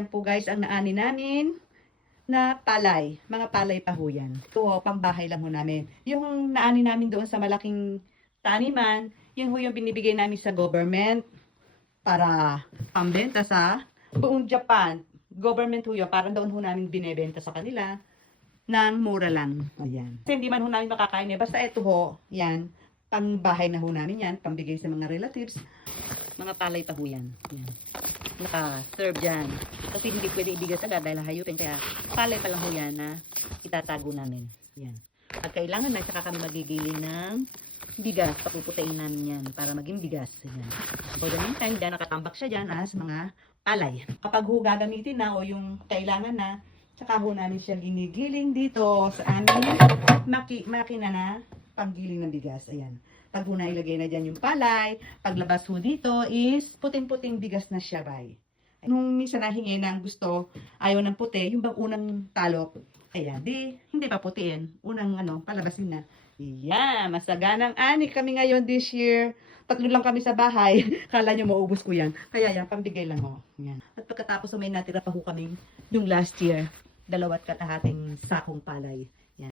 Yan po guys, ang naani namin na palay. Mga palay pa ho yan. Ito, pangbahay lang ho namin. Yung naani namin doon sa malaking taniman, yun ho yung binibigay namin sa government para pambenta sa buong Japan. Government ho yun, parang doon ho namin binebenta sa kanila ng mura lang. Ayan. Kasi hindi man ho namin makakain eh. Basta ito ho, yan. Pangbahay na ho namin yan. Pambigay sa mga relatives. Mga palay pa ho yan. Yan. Naka-serve dyan. Kasi hindi pwede ibigay agad dahil hayupin. Kaya palay pa lang ho yan na itatago namin. Yan. Pag kailangan na, saka kami magigiling ng bigas. Papuputain namin yan para maging bigas. Yan. So, the meantime, dyan nakatambak siya dyan as mga palay. Kapag ho gagamitin na o yung kailangan na, saka ho namin siya ginigiling dito sa aming makina na panggiling ng bigas. Ayan. Pag ho na ilagay na dyan yung palay, paglabas ho dito is puting-puting bigas na siya, bay. Nung minsan nahingi ng gusto, ayaw ng puti, yung bang unang talok, ayan, di, hindi pa putiin. Unang, palabasin na. Yan, masaganang ani kami ngayon this year. 3 lang kami sa bahay. Kala nyo maubos ko yan. Kaya yan, pambigay lang ho. Yan. At pagkatapos may natira pa ho kami yung last year, 2 kalahating sakong palay.